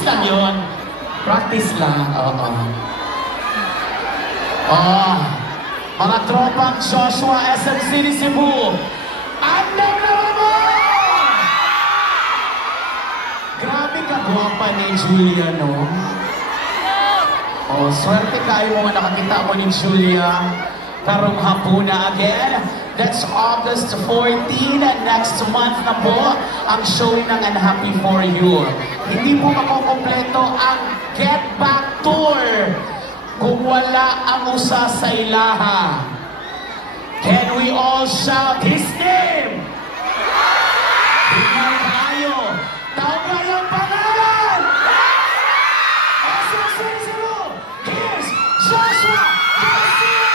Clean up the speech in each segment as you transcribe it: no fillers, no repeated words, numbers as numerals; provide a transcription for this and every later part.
Practice lang yun. Practice lang. Oo. Oh, mga tropang Joshua, SM City, Cebu. Andang naman mo! Grabe ka guwapa ni Julia, no? Oh, swerte kayo mo nga nakakita mo ni Julia. Karong hapuna again. That's August 14. Next month na po ang showing ng Unhappy For You. Hindi po makukompleto ang Get Back Tour kung wala ang usa sa ilaha. Can we all shout his name? Tingnan tayo. Taong ba yung pangalan? Here's Joshua Garcia!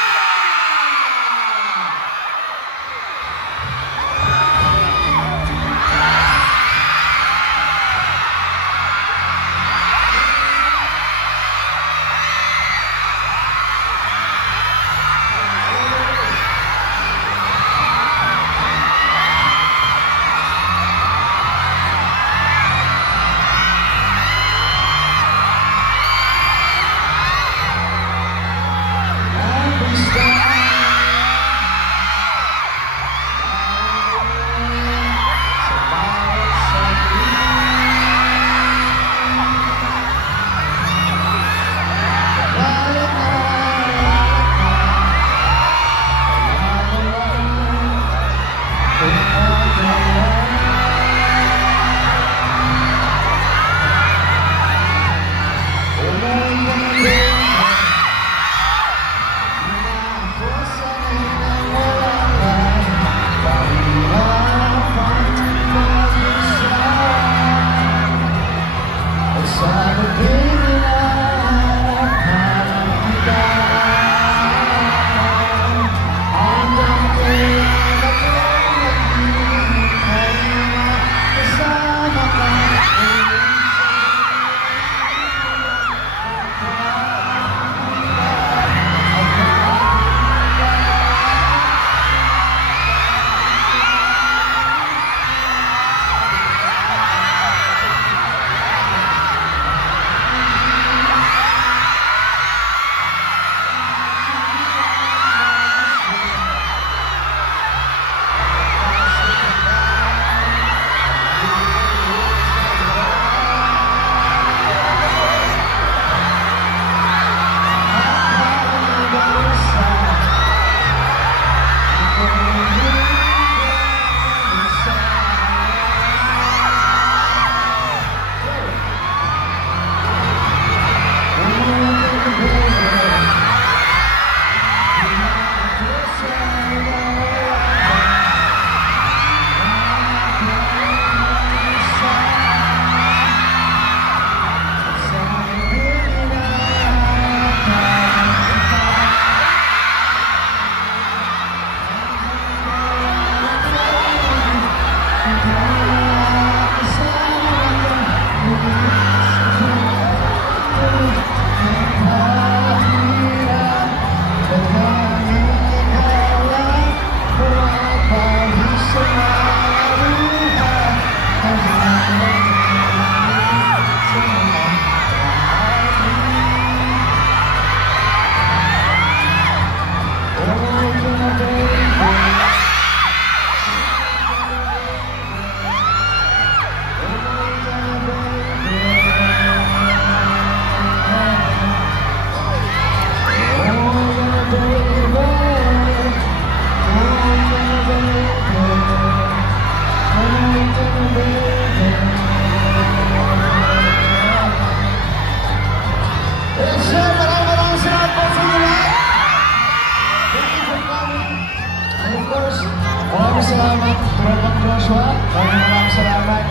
salamat, Tropang Joshua. Maraming salamat.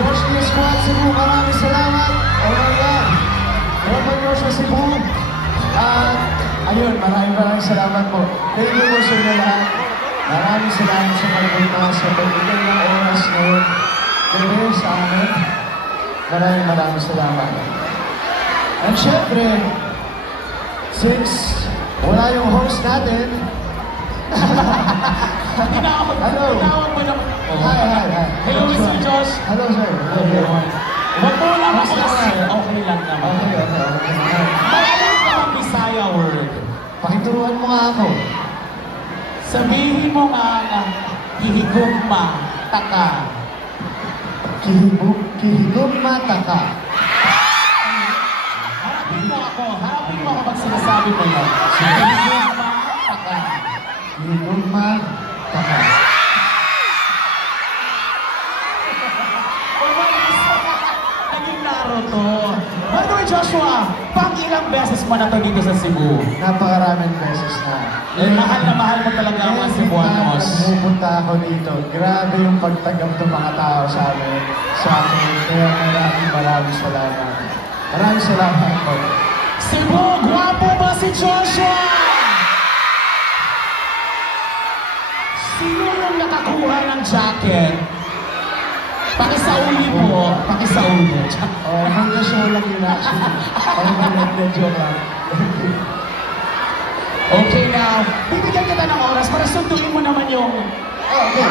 Josh Lee Squad Cebu, maraming salamat. Oh my God. Tropang Joshua Cebu. At ayun, maraming salamat po. Thank you po sa inyo lahat. Maraming salamat sa pagpunta sa pagbigay ng oras ngayon. Gabi sa amin. Maraming salamat. And syempre, since wala yung host natin, Tinawag mo naman. Hi. Hello, Mr. Josh. Hello, sir. Hello, everyone. Huwag mo lang Mas ako kasi. okay. Okay lang naman. Okay naman. May alam ka bang Bisaya word? Pakituruan mo nga ako. Sabihin mo nga na hihigugma, taka. Kihigog mata ka. Harapin mo ako pag sinasabi mo yun. Hihigugma, taka. Kihigog mata ka. Naging Naruto. By the way, Joshua, pang ilang beses mo na to dito sa Cebu? Napakaraming beses na. Mahal na mahal mo talaga ang mga Cebuanos. Pupunta ako dito. Grabe yung pagtanggap ng mga tao sa amin. Kaya maraming salamat. Maraming salamat po. Cebu, gwapo ba si Joshua? Sino yung nakakuha ng jacket? Pakisauli po. Pakisauli. Oh, hanggang show lang yun actually. Joke lang. Okay now, bibigyan kita ng oras para sunduin mo naman yung... Okay.